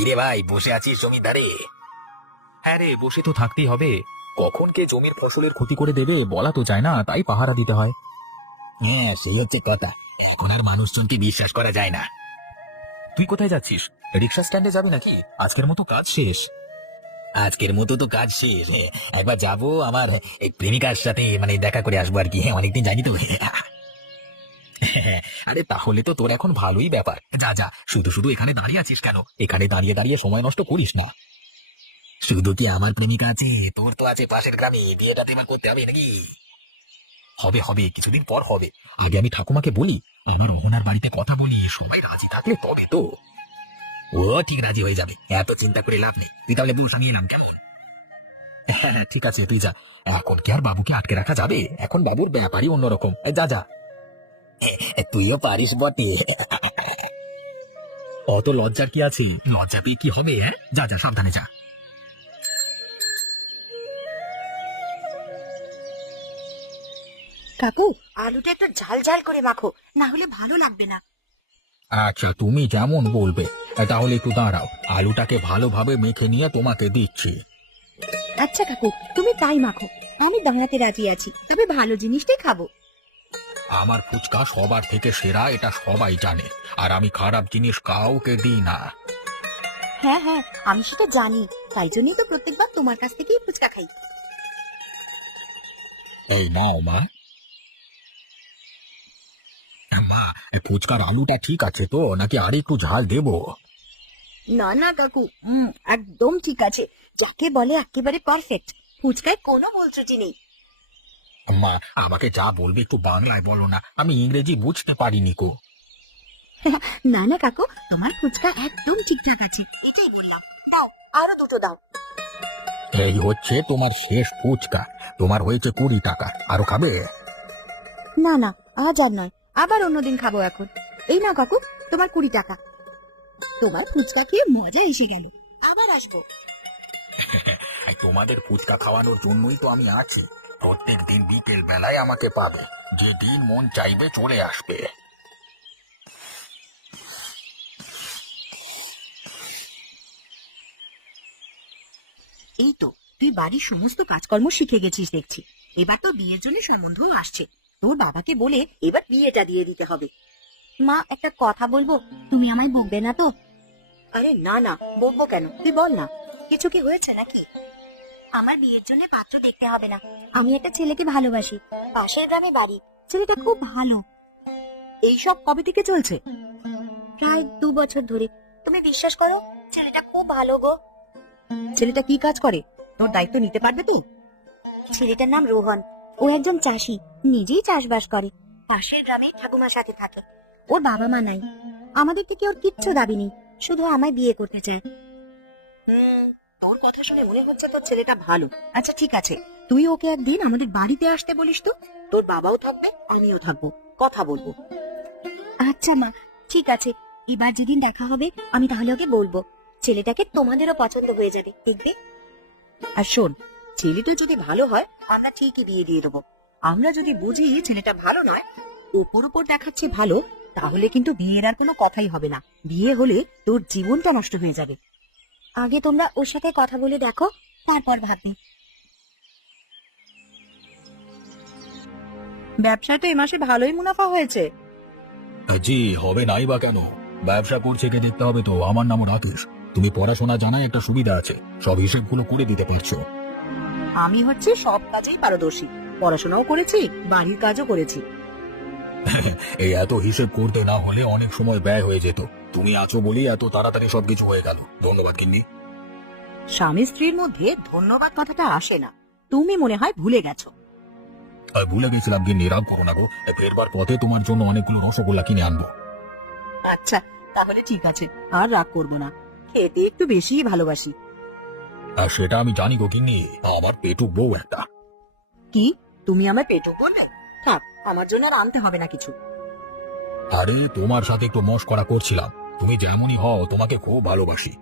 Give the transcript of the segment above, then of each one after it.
কিরে ভাই, বসে আছিস জমিদারে? হ্যাঁ রে, বসে তো থাকতেই হবে। কখন কে জমির ফসলের ক্ষতি করে দেবে বলা তো যায় না, তাই পাহারা দিতে হয়। হ্যাঁ, সেই হচ্ছে কথা। এখন আর মানুষজনকে বিশ্বাস করা যায় না। তুই কোথায় যাচ্ছিস? রিক্সা স্ট্যান্ডে যাবি নাকি? আজকের মতো কাজ শেষ। আজকের মতো তো কাজ শেষ। একবার যাবো আমার এই প্রেমিকার সাথে, মানে দেখা করে আসবো আর কি। অনেকদিন জানি তো। আরে তাহলে তো তোর এখন ভালোই ব্যাপার। যা যা, শুধু শুধু এখানে দাঁড়িয়ে আছিস কেন? এখানে দাঁড়িয়ে দাঁড়িয়ে সময় নষ্ট করিস না। শুধু কি আমার প্রেমিকা আছে? তোর তো আছে পাশের গ্রামে। বিয়েটা তো এবার করতে হবে নাকি? হবে হবে, কিছুদিন পর হবে। আগে আমি ঠাকুমাকে বলি, আমার অহনার বাড়িতে কথা বলি, সবাই রাজি থাকলে তবে তো। ও ঠিক রাজি হয়ে যাবে, এত চিন্তা করে লাভ নেই। তুই তাহলে বস, আমি এলাম কেমন? হ্যাঁ ঠিক আছে, তুই যা। এখন কি আর বাবুকে আটকে রাখা যাবে? এখন বাবুর ব্যাপারই অন্যরকম। যা যা। তুইও পারিস বটে। অত লজ্জার কি আছে? লজ্জা পেয়ে কি হবে? হ্যাঁ, যা যা, সাবধানে যা। কাকু, আলুটা একটু ঝাল ঝাল করে মাখো, না হলে ভালো লাগবে না। আচ্ছা, তুমি যেমন বলবে। তাহলে একটু দাঁড়াও, আলুটাকে ভালোভাবে মেখে নিয়ে তোমাকে দিচ্ছি। আচ্ছা কাকু, তুমি তাই মাখো। আমি দাঁড়াতে রাজি আছি, তবে ভালো জিনিসটাই খাবো। আমার ফুচকা সবার থেকে সেরা, এটা সবাই জানে। আর আমি খারাপ জিনিস কাউকে দিই না। হ্যাঁ হ্যাঁ, আমি সেটা জানি। তাই জন্যই তো প্রত্যেকবার তোমার কাছ থেকেই ফুচকা খাই। এই নাও মা। মা, ফুচকার আলুটা ঠিক আছে তো, নাকি আর একটু ঝাল দেবো? না না কাকু, একদম ঠিক আছে। যাকে বলে একেবারে পারফেক্ট। ফুচকায় কোনো ভুল ত্রুটি নেই। মা, আমাকে যা বলবে একটু বাংলায় বলো না, আমি ইংরেজি বুঝতে পারিনি কো। না না কাকু, তোমার ফুচকা একদম ঠিকঠাক আছে, এটাই বললাম। দাও, আরো দুটো দাও। এই হচ্ছে তোমার শেষ ফুচকা। তোমার হয়েছে 20 টাকা। আরো খাবে? না না, আজ আর নয়, আবার অন্যদিন খাবো এখন। এই নাও কাকু, তোমার 20 টাকা। তোমার ফুচকা খেয়ে মজা এসে গেল, আবার আসবো। তোমাদের ফুচকা খাওয়ানোর জন্যই তো আমি আছি। প্রত্যেক দিন বিকেল বেলায় আমাকে পাবে, যে দিন মন চাইবে চলে আসবে। এই তো, তুই বাড়ির সমস্ত কাজকর্ম শিখে গেছিস দেখছি। এবার তো বিয়ের জন্য সম্বন্ধও আসছে। তোর বাবাকে বলে এবার বিয়েটা দিয়ে দিতে হবে। মা, একটা কথা বলবো, তুমি আমায় বকবে না তো? আরে না না, বকবো কেন? তুই বল না, কিছু কি হয়েছে নাকি? আমার বিয়ের জন্য পাত্র দেখতে হবে না। আমি একটা ছেলেকে ভালোবাসি, পাশের গ্রামে বাড়ি। ছেলেটা খুব ভালো। এইসব কবে থেকে চলছে? প্রায় 2 বছর ধরে। তুমি বিশ্বাস করো, ছেলেটা খুব ভালো গো। ছেলেটা কি কাজ করে? তোর দায়িত্ব নিতে পারবে তো? ছেলেটার নাম রোহন। ও একজন চাষি, নিজেই চাষবাস করে। পাশের গ্রামে ঠাকুমার সাথে থাকে। ওর বাবা মা নাই। আমাদের থেকে ওর কিচ্ছু দাবি নেই, শুধু আমায় বিয়ে করতে চায়। তোর কথা শুনে মনে হচ্ছে তোর ছেলেটা ভালো। আচ্ছা ঠিক আছে, তুই ওকে একদিন আমাদের বাড়িতে আসতে বলিস তো। তোর বাবাও থাকবে, আমিও থাকবো, কথা বলবো। আচ্ছা মা, ঠিক আছে। এবার যেদিন দেখা হবে আমি তাহলে ওকে বলবো। ছেলেটাকে তোমাদেরও পছন্দ হয়ে যাবে, দেখবে। আর শোন, ছেলেটা যদি ভালো হয় আমরা ঠিকই বিয়ে দিয়ে দেবো। আমরা যদি বুঝি ছেলেটা ভালো নয়, ওপর ওপর দেখাচ্ছে ভালো, তাহলে কিন্তু বিয়ের আর কোনো কথাই হবে না। বিয়ে হলে তোর জীবনটা নষ্ট হয়ে যাবে। আগে তোমরা ওর সাথে কথা বলে দেখো, তারপর ভাববে। ব্যবসায় তো এ মাসে ভালোই মুনাফা হয়েছে। জি, হবে নাই বা কেন? ব্যবসা করছে কে দেখতে হবে তো। আমার নাম রাকেশ। তুমি পড়াশোনা জানায় একটা সুবিধা আছে, সব হিসেবগুলো করে দিতে পারছো। আমি হচ্ছে সব কাজেই পারদর্শী। পড়াশোনাও করেছি, বাড়ির কাজও করেছি। এই এত হিসেব করতে না হলে অনেক সময় ব্যয় হয়ে যেত। তুমি আছো বলেই এত তাড়াতাড়ি সবকিছু হয়ে গেল। ধন্যবাদ গিন্নি। স্বামী স্ত্রীর মধ্যে ধন্যবাদ কথাটা আসে না, তুমি মনে হয় ভুলে গেছো। ভুলে গেছিলাম গিন্নি, রাগ করো না গো। ফেরবার পথে তোমার জন্য অনেকগুলো রসগোল্লা কিনে আনবো। আচ্ছা তাহলে ঠিক আছে, আর রাগ করবো না। খেতে একটু বেশিই ভালোবাসি। আর সেটা আমি জানি গো গিন্নি, আমার পেটুক বউ একটা। কি, তুমি আমায় পেটু করবে? থাক, আমার জন্য আর আনতে হবে না কিছু। আরে তোমার সাথে একটু মশকরা করছিলাম। তুমি যেমনই হও, তোমাকে খুব ভালোবাসি।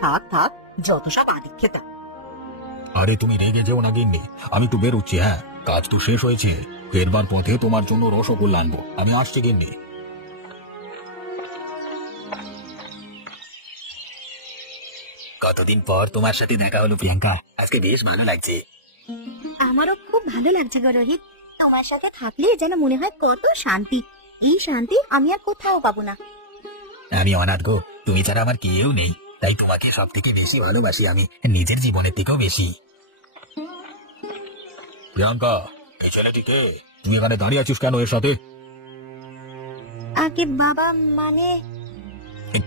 থাক থাক, যত সব আদিক্ষেতা। আরে তুমি রেগে যেও না গিন্নি, আমি একটু বেরোচ্ছি। হ্যাঁ, কাজ তো শেষ হয়েছে। ফেরবার পথে তোমার জন্য রসগোল্লা আনবো। আমি আসছি গিন্নি। কতদিন পর তোমার সাথে দেখা হলো প্রিয়াঙ্কা, আজকে বেশ ভালো লাগছে। আমারও খুব ভালো লাগছে গো রোহিত। তোমার সাথে থাকলে যেন মনে হয় কত শান্তি। এই শান্তি আমি আর কোথাও পাবো না। আমি অনাথ গো, তুমি ছাড়া আমার কেউ নেই, তাই তোমাকে সব থেকে বেশি ভালোবাসি আমি, নিজের জীবনের থেকেও বেশি। প্রিয়াঙ্কা, এই ছেলেটি কে? তুই এখানে দাঁড়িয়ে আছিস কেন এর সাথে? আগে বাবা মানে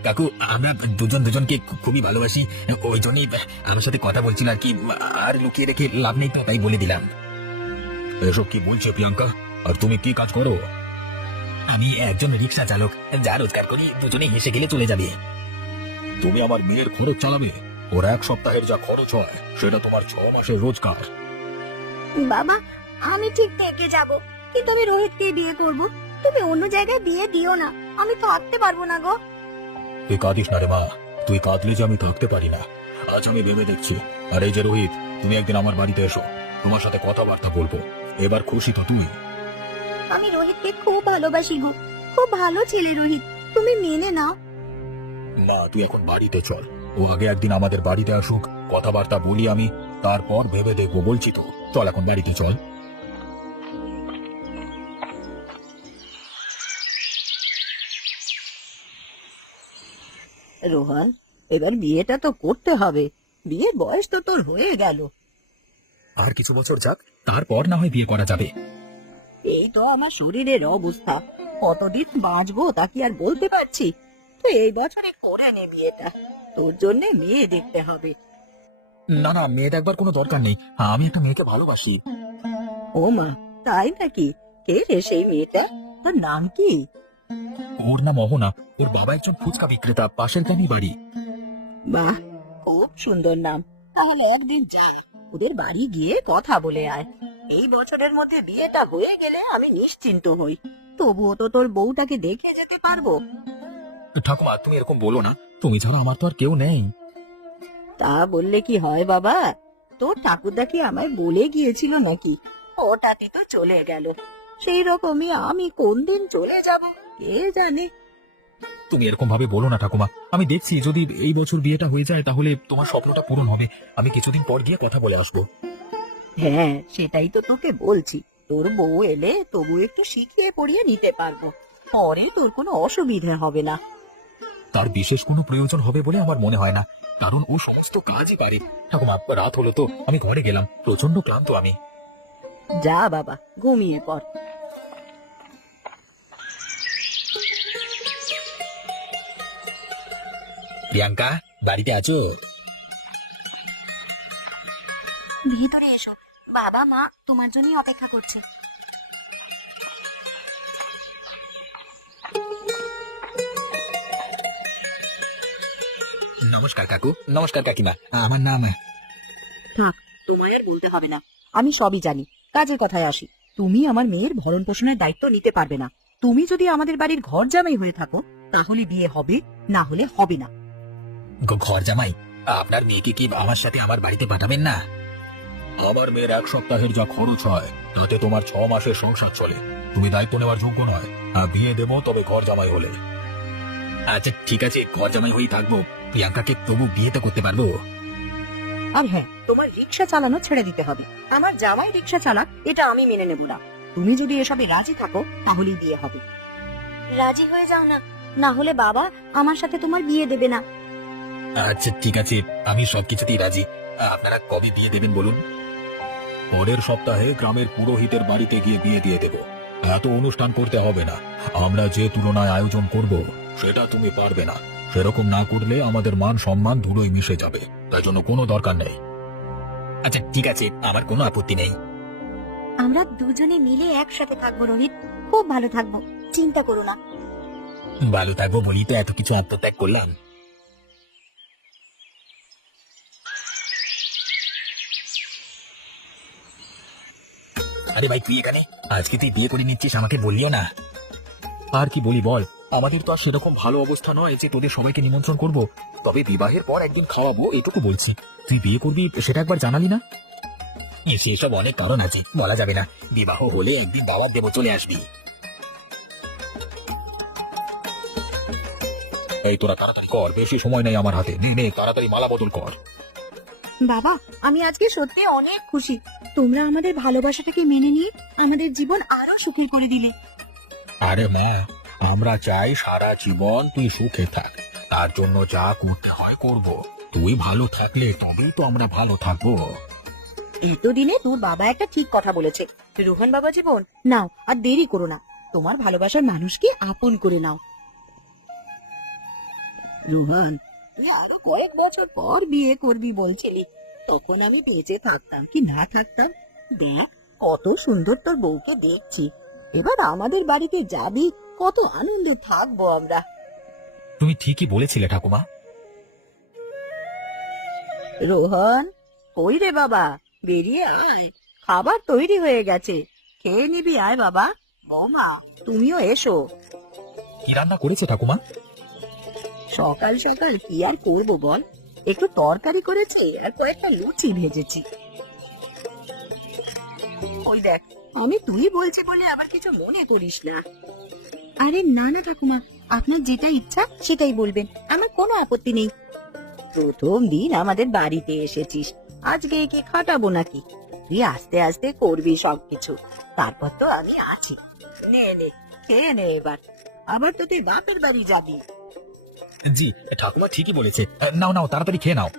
কাকু, আমরা দুজন দুজনকে খুবই ভালোবাসি, ওই জন্যই আমার সাথে কথা বলছিল আর কি, আর লুকিয়ে রেখে লাভ নেই তো, তাই বলে দিলাম। এসব কি বলছে প্রিয়াঙ্কা? আর তুমি কি কাজ করো? আমি একজন রিক্সা চালক, যা রোজগার করি দুজনে হেসে গেলে চলে যাবে। তুমি আমার মেয়ের খরচ চালাবে? ওর এক সপ্তাহের যা খরচ হয় সেটা তোমার 6 মাসের রোজগার। বাবা, আমি ঠিক থেকে যাব, কিন্তু আমি রোহিতকে বিয়ে করব। তুমি অন্য জায়গায় বিয়ে দিও না, আমি থাকতে পারবো না গো। তুই কাঁদিস না রে মা, তুই কাঁদলে যে আমি থাকতে পারি না। আজ আমি ভেবে দেখছি। আর এই যে রোহিত, তুমি একদিন আমার বাড়িতে এসো, তোমার সাথে কথাবার্তা বলবো। এবার খুশি তো তুই? আমি রোহিতকে খুব ভালোবাসি গো, খুব ভালো ছেলে রোহিত, তুমি মেনে নাও। মা, তুই এখন বাড়িতে চল, ও আগে একদিন আমাদের বাড়িতে আসুক, কথাবার্তা বলি আমি, তারপর ভেবে দেখবো, বলছি তো। চল এখন বাড়িতে চল। রোহন, এবার বিয়েটা তো করতে হবে, বিয়ের বয়স তো তোর হয়ে গেল। আর কিছু বছর যাক, তারপর না হয় বিয়ে করা যাবে। এই তো আমার শরীরের অবস্থা, কতদিন বাঁচবো তা কি আর বলতে পারছি। তো এই বছরে করে নে বিয়েটা, তোর জন্য মেয়ে দেখতে হবে। না না, মেয়ে দেখবার কোনো দরকার নেই, আমি একটা মেয়েকে ভালোবাসি। ও মা, তাই নাকি? কে রে সেই মেয়েটা? তোর নাম কি? ওর নাম অহনা, ওর বাবা একজন ফুচকা বিক্রেতা, পাশের গ্রামেই বাড়ি। বাহ, খুব সুন্দর নাম। তাহলে একদিন যা, ওদের বাড়ি গিয়ে কথা বলে আয়। এই বছরের মধ্যে বিয়েটা হয়ে গেলে আমি নিশ্চিন্ত হই। তবুও তো তোর বউটাকে দেখে যেতে পারবো। ঠাকুমা, তুমি এরকম বলো না, তুমি ছাড়া আমার তো আর কেউ নেই। তা বললে কি হয় বাবা? তোর ঠাকুরদা কি আমায় বলে গিয়েছিল নাকি? হঠাৎই তো চলে গেল। সেই রকমই আমি কোন দিন চলে যাব কে জানে। তুমি এরকম ভাবে বলো না ঠাকুমা, আমি দেখছি যদি এই বছর বিয়েটা হয়ে যায় তাহলে তোমার স্বপ্নটা পূরণ হবে। আমি কিছুদিন পর গিয়ে কথা বলে আসবো। হ্যাঁ, সেটাই তো তোকে বলছি। তোর বউ এলে তবু একটু শিখিয়ে পড়িয়ে নিতে পারবো, পরে তোর কোনো অসুবিধে হবে না। তার বিশেষ কোনো প্রয়োজন হবে বলে আমার মনে হয় না, কারণ ও সমস্ত কাজই পারে। ঠাকুমা, রাত হলো তো, আমি ঘরে গেলাম, প্রচন্ড ক্লান্ত আমি। যা বাবা, ঘুমিয়ে পড়। প্রিয়াঙ্কা, বাড়িতে আছো? ভেতরে এসো, বাবা মা তোমার জন্য অপেক্ষা করছে। নমস্কার কাকু। নমস্কার কাকিমা, আমার নাম। থাক, তোমায় আর বলতে হবে না, আমি সবই জানি। কাজের কথায় আসি, তুমি আমার মেয়ের ভরণ পোষণের দায়িত্ব নিতে পারবে না। তুমি যদি আমাদের বাড়ির ঘর জামাই হয়ে থাকো তাহলে বিয়ে হবে, না হলে হবে না। ঘর জামাই? আপনার মেয়েকে কি আমার সাথে আমার বাড়িতে পাঠাবেন না? আমার মেয়ের এক সপ্তাহের যা খরচ হয় তাতে তোমার 6 মাসের সংসার চলে। তুমি দায়িত্ব নেওয়ার যোগ্য নয়। বিয়ে দেবো তবে ঘর জামাই হলে। আচ্ছা ঠিক আছে, ঘর জামাই হয়েই থাকবো। প্রিয়াঙ্কাকে তবু বিয়েটা করতে পারবো? আর হ্যাঁ, তোমার রিক্সা চালানো ছেড়ে দিতে হবে। আমার জামাই রিক্সা চালাক, এটা আমি মেনে নেব না। তুমি যদি এসবে রাজি থাকো তাহলেই বিয়ে হবে। রাজি হয়ে যাও না, না হলে বাবা আমার সাথে তোমার বিয়ে দেবে না। আচ্ছা ঠিক আছে, আমি সবকিছুতেই রাজি। আপনারা কবে বিয়ে দেবেন বলুন? পরের সপ্তাহে গ্রামের পুরোহিতের বাড়িতে গিয়ে বিয়ে দিয়ে দেব। এত অনুষ্ঠান করতে হবে না। আমরা যে তুলনায় আয়োজন করব সেটা তুমি পারবে না। সেরকম না করলে আমাদের মান সম্মান ধুলোয় মিশে যাবে, তাই জন্য কোনো দরকার নেই। আচ্ছা ঠিক আছে, আমার কোনো আপত্তি নেই। আমরা দুজনে মিলে একসাথে থাকবো রোহিত, খুব ভালো থাকবো, চিন্তা করো না। ভালো থাকবো বলি তো এত কিছু আত্মত্যাগ করলাম। আরে ভাই, তুই এখানে? আজকে তুই বিয়ে করে নিচ্ছিস, আমাকে বললিও না। আর কি বলি বল, আমাদের তো আর সেরকম ভালো অবস্থা নয় যে তোদের সবাইকে নিমন্ত্রণ করব। তবে বিবাহের পর একদিন খাওয়াবো, এটুকু বলছি। তুই বিয়ে করবি সেটা একবার জানালি না? সেসব অনেক কারণ আছে, বলা যাবে না। বিবাহ হলে একদিন দাওয়াত দেবো, চলে আসবি। এই তোরা তাড়াতাড়ি কর, বেশি সময় নেই আমার হাতে। নে নে, তাড়াতাড়ি মালা বদল কর। বাবা, আমি আজকে সত্যি অনেক খুশি। তোমরা আমাদের ভালোবাসাটাকে মেনে নিয়ে আমাদের জীবন আরো সুখী করে দিলে। আরে মা, আমরা চাই সারা জীবন তুই সুখে থাক, তার জন্য যা করতে হয় করব। তুই ভালো থাকলে তবেই তো আমরা ভালো থাকবো। এতদিনে তোর বাবা একটা ঠিক কথা বলেছে। রোহন বাবা জীবন, নাও আর দেরি করো না, তোমার ভালোবাসার মানুষকে আপন করে নাও। রোহন, তুই আরো কয়েক বছর পর বিয়ে করবি বলছিলি, তখন আমি বেঁচে থাকতাম কি না থাকতাম, দেখ কত সুন্দর তোর বউকে দেখছি। এবার আমাদের বাড়িতে যাবি, কত আনন্দে থাকবো আমরা। তুমি ঠিকই বলেছিলে ঠাকুমা। রোহন, কই রে বাবা, বেরিয়ে আয়, খাবার তৈরি হয়ে গেছে, খেয়ে নিবি। আয় বাবা। বৌমা, তুমিও এসো। কি রান্না করেছে ঠাকুমা? সকাল সকাল কি আর করবো বল, একটু তরকারি করেছি আর কয়েকটা লুচি ভেজেছি। ওই দেখ, আমি তুই বলছি বলে আবার কিছু মনে করিস না। আরে না না ঠাকুমা, আপনার যেটা ইচ্ছা সেটাই বলবেন, আমার কোনো আপত্তি নেই। প্রথম দিন আমাদের বাড়িতে এসেছিস, আজকে কি খাটাবো নাকি? তুই আস্তে আস্তে করবি সবকিছু, তারপর তো আমি আছি। নে নে, খেয়ে নে এবার, আবার তো তুই বাপের বাড়ি যাবি। জি, ঠাকুমা ঠিকই বলেছে। নাও নাও, তাড়াতাড়ি খেয়ে নাও।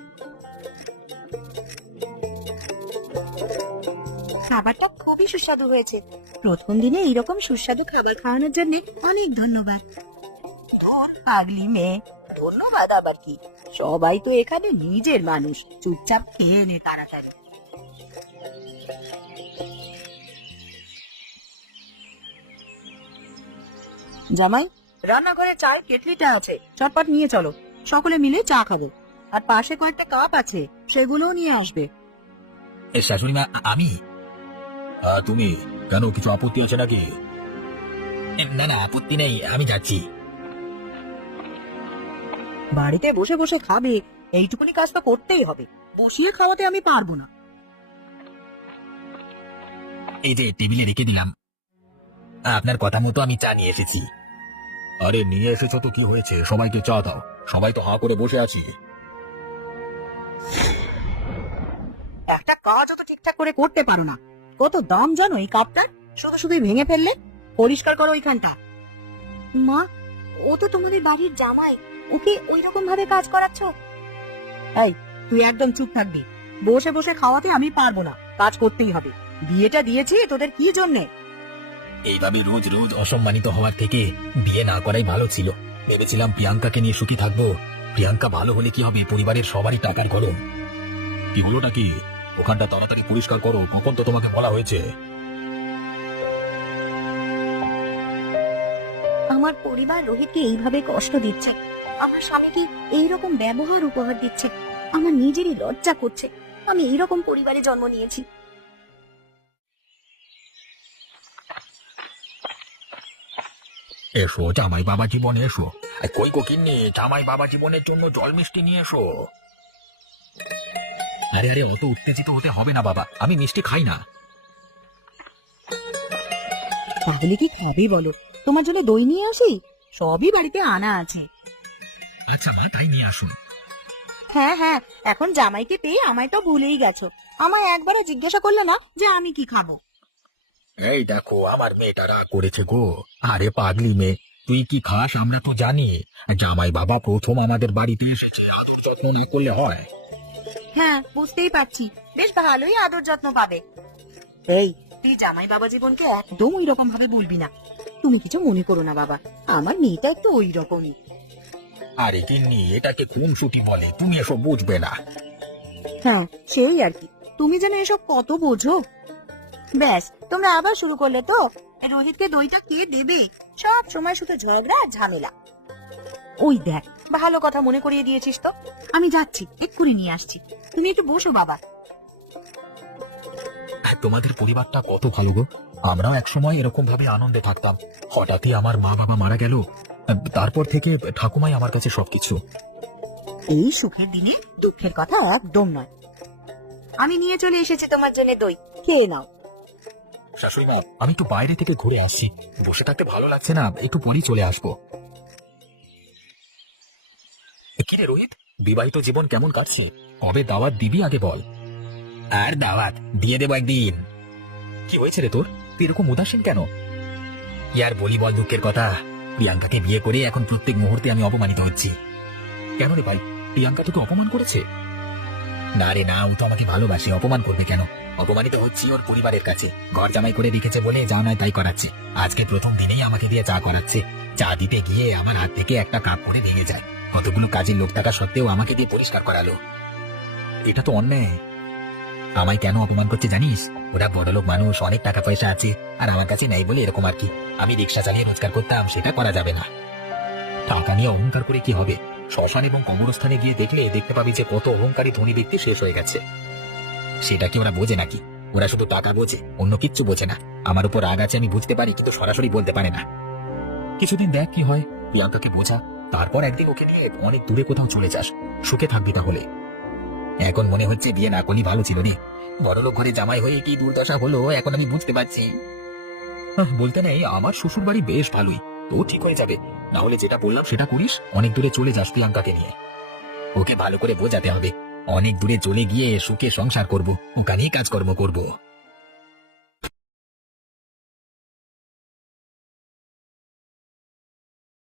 খাবারটা খুবই সুস্বাদু হয়েছে। প্রথম দিনে এইরকম সুস্বাদু খাবার খাওয়ানোর জন্য অনেক ধন্যবাদ। ধুর পাগলি মেয়ে, ধন্যবাদ আবার কি, সবাই তো এখানে নিজের মানুষ। চুপচাপ খেয়ে নে তাড়াতাড়ি। জামাই, রান্নাঘরে চায়ের কেটলিটা আছে, চটপট নিয়ে চলো, সকলে মিলে চা খাবো। আর পাশে কয়েকটা কাপ আছে, সেগুলোও নিয়ে আসবে। শাশুড়ি মা, আমি? তুমি কেন, কিছু আপত্তি আছে নাকি? না না, আপত্তি নেই, আমি যাচ্ছি। বাড়িতে বসে বসে খাবে, এইটুকুনি কাজ তো করতেই হবে, বসিয়ে খাওয়াতে আমি পারবো না। এই যে টেবিলে রেখে দিলাম, আপনার কথা মতো আমি চা নিয়ে এসেছি। আরে নিয়ে এসেছো তো কি হয়েছে, সবাইকে চা দাও, সবাই তো হাঁ করে বসে আছি। একটা কাজও তো ঠিকঠাক করে করতে পারো না, কত দাম জানো এই কাপটার, শুধু শুধু ভেঙে ফেললে। পরিষ্কার করো ওইখানটা। মা, ও তো তোমাদের বাড়ির জামাই, ওকে ওই রকম ভাবে কাজ করাচ্ছ? এই, তুই একদম চুপ থাকবি, বসে বসে খাওয়াতে আমি পারবো না, কাজ করতেই হবে। বিয়েটা দিয়েছি তোদের কি জন্যে? এইভাবে রোজ রোজ অসম্মানিত হওয়ার থেকে বিয়ে না করাই ভালো ছিল। ভেবেছিলাম প্রিয়াঙ্কাকে নিয়ে সুখী থাকবো। প্রিয়াঙ্কা ভালো হলে কি হবে, পরিবারের সবারই টাকার গরম। কি হলোটা কি? ওখানটা তাড়াতাড়ি পরিষ্কার করো, কখন তো তোমাকে বলা হয়েছে। আমার পরিবার রোহিতকে এইভাবে কষ্ট দিচ্ছে, আমার স্বামীকে এইরকম ব্যবহার উপহার দিচ্ছে, আমার নিজেরই লজ্জা করছে। আমি এইরকম পরিবারে জন্ম নিয়েছি। এসো জামাই বাবা জীবন, এসো। কই গো কিন্নি, জামাই বাবা জীবনের জন্য জল মিষ্টি নিয়ে এসো। আরে আরে, অত উত্তেজিত হতে হবে না বাবা, আমি মিষ্টি খাই না। তাহলে কি খাবে বলো? তোমার জন্য দই নিয়ে আসি, সবই বাড়িতে আনা আছে। আচ্ছা মা, তাই নিয়ে আসুন। হ্যাঁ হ্যাঁ, এখন জামাইকে পেয়ে আমায় তো ভুলেই গেছো, আমায় একবারও জিজ্ঞাসা করলে না যে আমি কি খাবো। এই দেখো, আমার মেয়েটা রাগ করেছে গো। আরে পাগলি মেয়ে, তুই কি খাস আমরা তো জানি। জামাই বাবা প্রথম আমাদের বাড়িতে এসেছে, আদর যত্ন না করলে হয়? হ্যাঁ, বুঝতেই পারছি, বেশ ভালোই আদর যত্ন পাবে। এই, তুই জামাই বাবা জীবনকে একদম ওই রকম ভাবে বলবি না। তুমি কিছু মনে করো না বাবা, আমার মেয়েটা একটু ওই রকমই। আরে কিন্নি, এটাকে খুনসুটি বলে, তুমি এসব বুঝবে না। হ্যাঁ, সেই আর কি, তুমি যেন এসব কত বোঝো। ব্যাস, তোমরা আবার শুরু করলে তো। রোহিতকে দইটা কে দেবে? সব সময় শুধু ঝগড়া আর ঝামেলা। ওই দেখ, ভালো কথা মনে করিয়ে দিয়েছিস তো, আমি যাচ্ছি, এক্ষুনি নিয়ে আসছি, তুমি একটু বসো বাবা। তোমাদের পরিবারটা কত ভালো গো। আমরাও একসময় এরকম ভাবে আনন্দে থাকতাম, হঠাৎই আমার মা বাবা মারা গেল, তারপর থেকে ঠাকুমাই আমার কাছে সবকিছু। এই সুখের দিনে দুঃখের কথা একদম নয়। আমি নিয়ে চলে এসেছি তোমার জন্য দই, খেয়ে নাও। শাশুড়ি মা, আমি একটু বাইরে থেকে ঘুরে আসছি, বসে থাকতে ভালো লাগছে না, একটু পরেই চলে আসবো। কিরে রোহিত, বিবাহিত জীবন কেমন কাটছে? কবে দাওয়াত দিবি আগে বল। আর দাওয়াত দিয়ে দেবো একদিন। কি হয়েছে রে তোর, তুই এরকম উদাসীন কেন? কি আর বলি বল দুঃখের কথা, প্রিয়াঙ্কাকে বিয়ে করে এখন প্রত্যেক মুহূর্তে আমি অপমানিত হচ্ছি। কেন রে ভাই, প্রিয়াঙ্কা তোকে অপমান করেছে? না রে না, ও তো আমাকে ভালোবাসে, অপমান করবে কেন? অপমানিত হচ্ছি ওর পরিবারের কাছে। ঘর জামাই করে রেখেছে বলে যা নয় তাই করাচ্ছে। আজকে প্রথম দিনেই আমাকে দিয়ে চা করাচ্ছে। চা দিতে গিয়ে আমার হাত থেকে একটা কাপ করে ভেঙে যায়। কতগুলো কাজের লোক থাকা সত্ত্বেও আমাকে দিয়ে পরিষ্কার করালো। এটা তো অন্যায়। আমায় কেন অপমান করছে জানিস? ওরা বড়লোক মানুষ, অনেক টাকা পয়সা আছে, আর আমার কাছে নেই বলে এরকম আর কি। আমি রিক্সা চালিয়ে রোজগার করতাম, সেটা করা যাবে না। টাকা নিয়ে অহংকার করে কি হবে? শ্মশান এবং কবরস্থানে গিয়ে দেখলে দেখতে পাবি যে কত অহংকারী ধনী ব্যক্তি শেষ হয়ে গেছে। সেটা কি ওরা বোঝে নাকি? ওরা শুধু টাকা বোঝে, অন্য কিচ্ছু বোঝে না। আমার উপর রাগ আছে আমি বুঝতে পারি, কিন্তু সরাসরি বলতে পারে না। কিছুদিন দেখ কি হয়, প্রিয়াঙ্কাকে বোঝা, তারপর একদিন ওকে নিয়ে অনেক দূরে কোথাও চলে যাস, সুখে থাকবি তাহলে। এখন মনে হচ্ছে বিয়ে না করলেই ভালো ছিল রে। বড়লোক ঘরে জামাই হয়ে কি দুর্দশা হলো এখন আমি বুঝতে পারছি। বলতে নেই, আমার শ্বশুর বাড়ি বেশ ভালোই, তো ঠিক হয়ে যাবে। না হলে যেটা বললাম সেটা করিস, অনেক দূরে চলে যাস প্রিয়াঙ্কাকে নিয়ে। ওকে ভালো করে বোঝাতে হবে, অনেক দূরে চলে গিয়ে সুখে সংসার করব, ওখানেই কাজকর্ম করব।